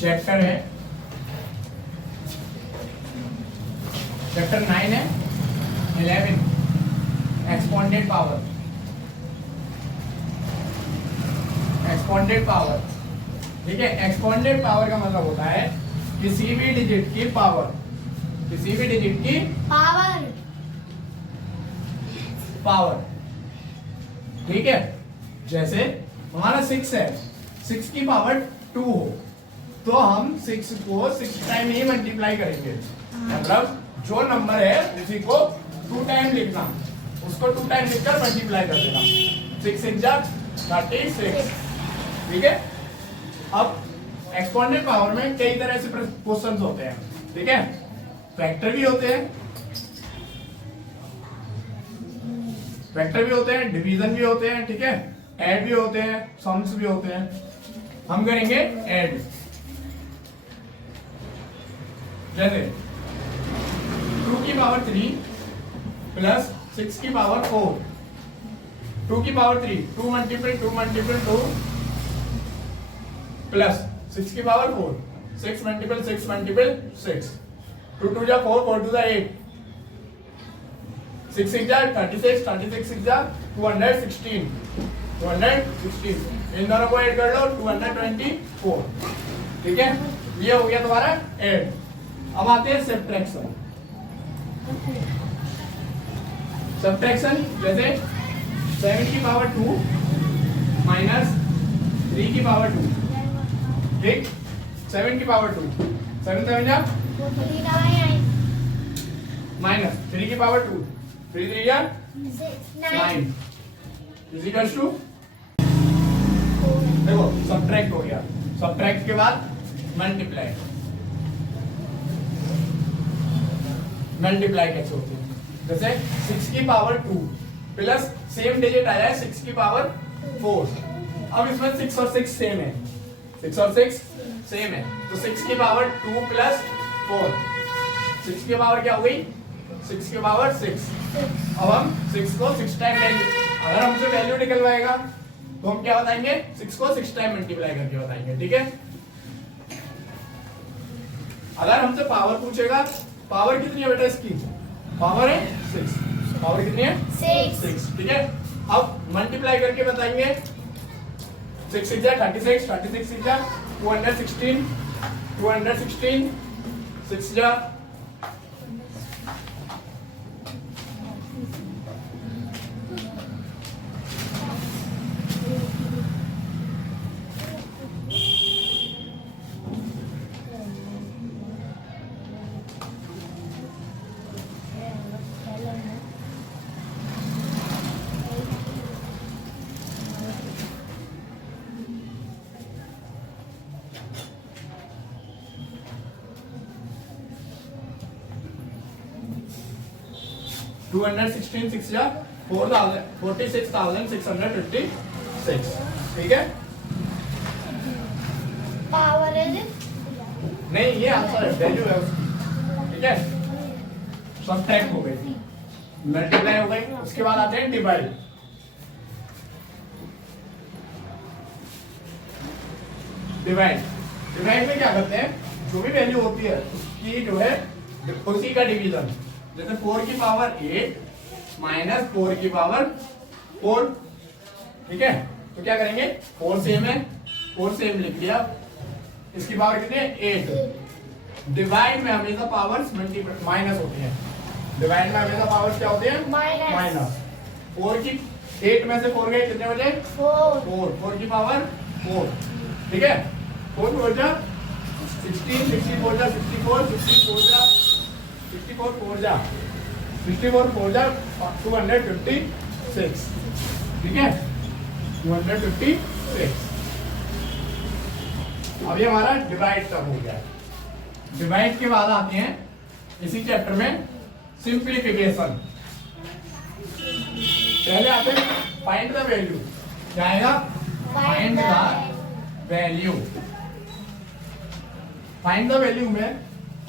Chapter है, chapter 9 है 11 exponent power. Exponent power, ठीक है। एक्सपोनेंट पावर का मतलब होता है किसी भी डिजिट की पावर, किसी भी डिजिट की पावर, पावर, ठीक है। जैसे हमारा 6 है, 6 की पावर 2 हो तो हम 6 को 6 टाइम ही मल्टीप्लाई करेंगे। मतलब जो नंबर है उसी को 2 टाइम लिखना, उसको 2 टाइम लिखकर मल्टीप्लाई कर देना। 6 6 जा 36, ठीक है। अब एक्सपोनेंट पावर में कई तरह से क्वेश्चंस होते हैं, ठीक है। फैक्टर भी होते हैं, फैक्टर भी होते हैं, डिवीजन भी होते हैं, ठीक है। ऐड भी होते हैं, सम्स भी होते हैं। हम करेंगे ऐड। जैसे 2 की पावर 3 प्लस 6 की पावर 4, 2 की पावर 3, 2 मल्टीपल 2 मल्टीपल 2 प्लस 6 की पावर 4, 6 मल्टीपल 6 मल्टीपल 6, 2 2 जा 4, 4 2 जा 8, 6 6 जा 36, 36 6 जा 216, 216। इन दोनों को ऐड कर लो 224, ठीक है। ये हो गया तुम्हारा ऐड। अब आते हैं सब्ट्रैक्शन। सब्ट्रैक्शन जैसे 7 की पावर 2 माइनस 3 की पावर 2, ठीक। 7 की पावर 2, 7 7 जा माइनस 3 की पावर 2, 3 3 जा 9 इक्वल्स टू, देखो सब्ट्रैक्ट हो गया। सब्ट्रैक्ट के बाद मल्टीप्लाई, मल्टीप्लाई कैसे होती है? जैसे 6 की पावर 2 प्लस सेम डिजिट आया है 6 की पावर 4। अब इसमें 6 और 6 सेम है, 6 और 6 सेम है, तो 6 की पावर 2 प्लस 4, 6 की पावर क्या हो गई? 6 की पावर 6। अब हम 6 को 6 टाइम वैल्यू, अगर हमसे वैल्यू निकलवाएगा तो हम क्या बताएंगे? 6 को 6 टाइम मल्टीप्लाई करके बताएंगे, ठीक है। अगर हमसे पावर पूछेगा, पावर कितनी है बेटा इसकी? पावर है 6, पावर कितनी है? 6, ठीक है। अब मल्टीप्लाई करके बताएंगे, 6 6 जा 36, 36 6 जा 216, 216, 6 जा 216, 6 जा 46,656, ठीक है। पावर है नहीं, ये आंसर है, वैल्यू है उसकी, ठीक है। सब्ट्रैक्ट हो गई, मल्टीप्लाई हो गई। उसके बाद आते हैं डिवाइड। डिवाइड, डिवाइड में क्या करते हैं? जो भी वैल्यू होती है उसकी जो है उसी का डिवीजन। जैसे 4 की पावर 8 माइनस 4 की पावर 4, ठीक है। तो क्या करेंगे? 4 सेम है, 4 सेम लिख लिया। इसकी पावर कितनी है? 8। डिवाइड में हमेशा पावर्स मल्टीप्लाई माइनस होती हैं। डिवाइड में हमेशा पावर्स क्या होते हैं? माइनस। 4 की 8 में से 4 गए कितने बचे? 4। 4 की पावर 4, ठीक है। 4 4 जा 16, 64 जा 64, 64 जा 64 4 जा 64 4 जा 256, ठीक है। 256। अब ये हमारा डिवाइड सब हो गया। डिवाइड के बाद आते हैं इसी चैप्टर में सिंप्लीफिकेशन। पहले आते हैं फाइंड द वैल्यू। क्या आएगा? Find the value. Find the value में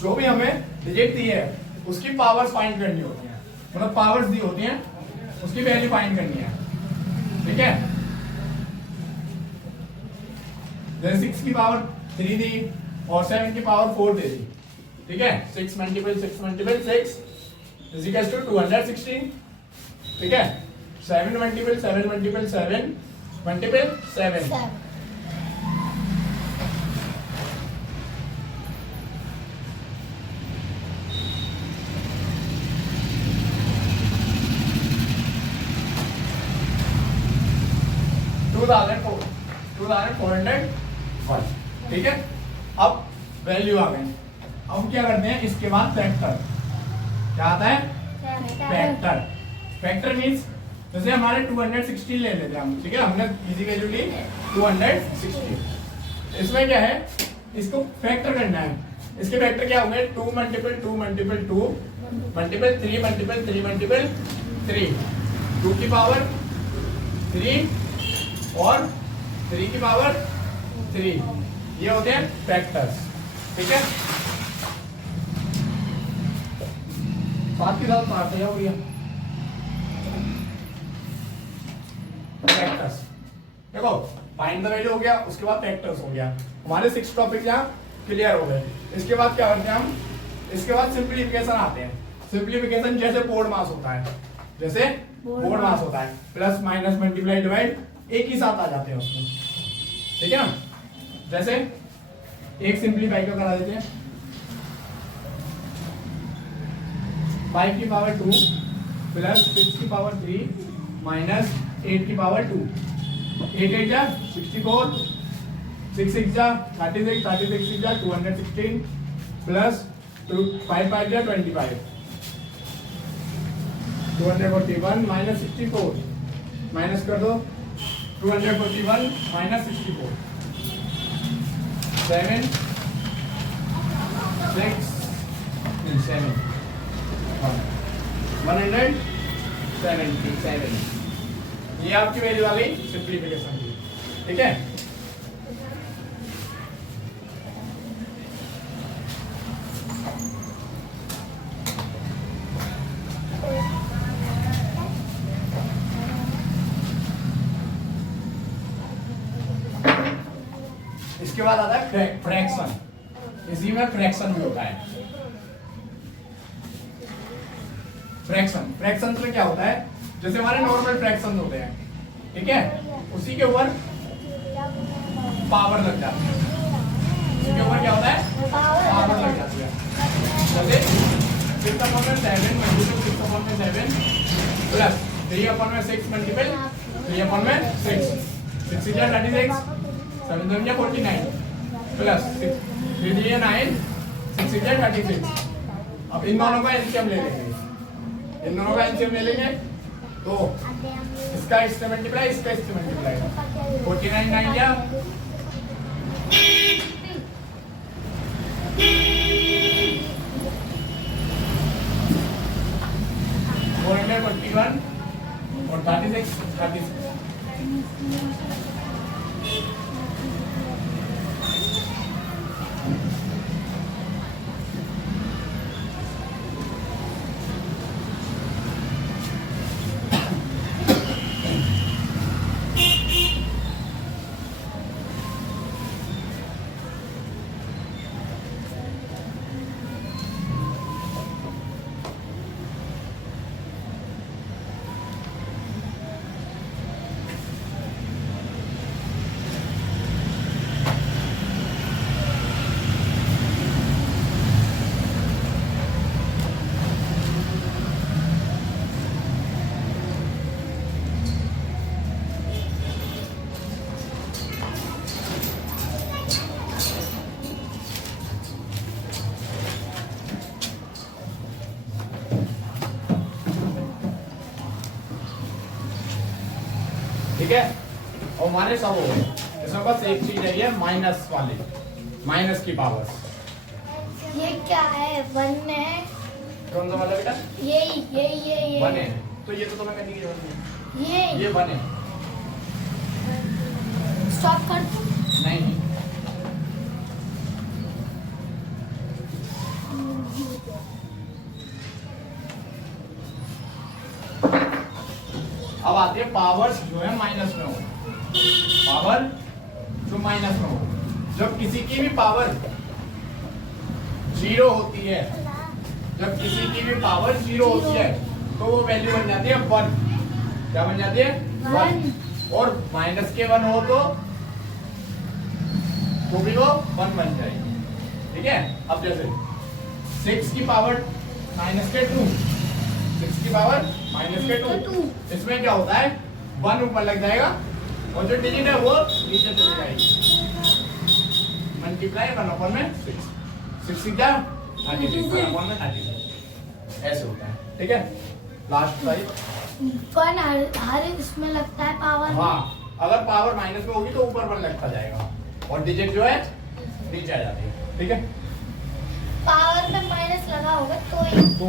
जो भी हमें डिजिट दी है उसकी पावर्स फाइंड करनी होती है, मतलब पावर्स दी होती हैं उसकी वैल्यू फाइंड करनी है, ठीक है। जैसे 6 की पावर 3 दी, और 7 की पावर 4 दे दी, ठीक है। 6 multiple 6 multiple 6 is equal to 216, ठीक है। 7 मल्टीपल 7 मल्टीपल 7 मल्टीपल 7, 2401, ठीक है। अब वैल्यू आ गई। अब क्या करते हैं, इसके बाद फैक्टर। क्या आता है? फैक्टर। फैक्टर मींस जैसे हमारे 216 ले लेते हैं हम, ठीक है। हमने इसी वैल्यू ली 216। इसमें क्या है, इसको फैक्टर करना है। इसके फैक्टर क्या होंगे? 2 multiple 2 multiple 2 multiple 3 multiple 3 multiple 3, 2 की पावर 3 और 3 की पावर 3, ये होते हैं फैक्टर्स, ठीक है। साथ के साथ मारते हैं भैया फैक्टर्स। देखो फाइंड द वैल्यू हो गया, उसके बाद फैक्टर्स हो गया। हमारे 6 टॉपिक यहाँ क्लियर हो गए। इसके बाद क्या करते हैं हम, इसके बाद सिंप्लीफिकेशन आते हैं। सिंप्लीफिकेशन जैसे बोर्ड मास होता है, जैसे बोर्ड मास होता है, प्लस माइनस मल्टीप्लाई डिवाइड एक ही साथ आ जाते हैं उसमें, ठीक है ना। जैसे एक सिंप्लीफाई का करा देते हैं, 5 की पावर 2 प्लस 6 की पावर 3 माइनस 8 की पावर 2, 8 8 जा 64, 6 6 जा 36, 36 6 जा 216 प्लस 5 5 जा 25, 241 माइनस 64, माइनस कर दो 241 माइनस 64, 7 6 7 177, ये आपकी वैल्यू आ गई सिंप्लीफिकेशन की, ठीक है। इसके बाद आता है फ्रैक्शन। इसी में फ्रैक्शन भी होता है। फ्रैक्शन में क्या होता है, जैसे हमारे नॉर्मल फ्रैक्शन होते हैं, ठीक है, उसी के ऊपर पावर लग जाती है। उसी के ऊपर क्या होता है, पावर लग जाती है। जैसे 6/7 multiple 6/7 plus 3/6 multiple 3/6, 6 is 36, 7 is 49 plus 3 is 9, 6 is 36। अब इन दोनों का एलसीएम ले लेंगे, इन दोनों का एलसीएम ले लेंगे तो इसका इससे मल्टीप्लाई, इसका इससे मल्टीप्लाई, 49 9 या 441 और 36। ठीक है, और हमारे सब हो गए। इसमें बस एक चीज है, ये माइनस वाली, माइनस की पावर। ये क्या है? 1 है। कौन सा वाला बेटा? ये 1 है, तो ये तो तुम्हें करने की जरूरत नहीं। ये 1 है। स्टॉप कर दूं? नहीं, अब आते हैं पावर्स जो है माइनस में हो, पावर जो माइनस में हो। जब किसी की भी पावर जीरो होती है, जब किसी की भी पावर जीरो होती है तो वो वैल्यू बन जाती है 1। क्या बन जाती है? 1। और माइनस के 1 हो तो भी वो 1 बन जाएगी। ठीक है, अब जैसे 6 की पावर माइनस के 2, 6 की पावर माइनस के 2, इसमें क्या होता है 1 ऊपर लग जाएगा और जो डिजिट है वो नीचे चली जाएगी। मल्टीप्लाई 1 में 6 क्या 36, 1 में 36 ऐसे होता है। ठीक है, लास्ट टाइप 1 हर इसमें लगता है पावर। हाँ, अगर पावर माइनस में होगी तो ऊपर 1 लगता जाएगा और डिजिट जो है नीचे आ जाती है। ठीक है, पावर में माइनस लगा होगा तो ही तो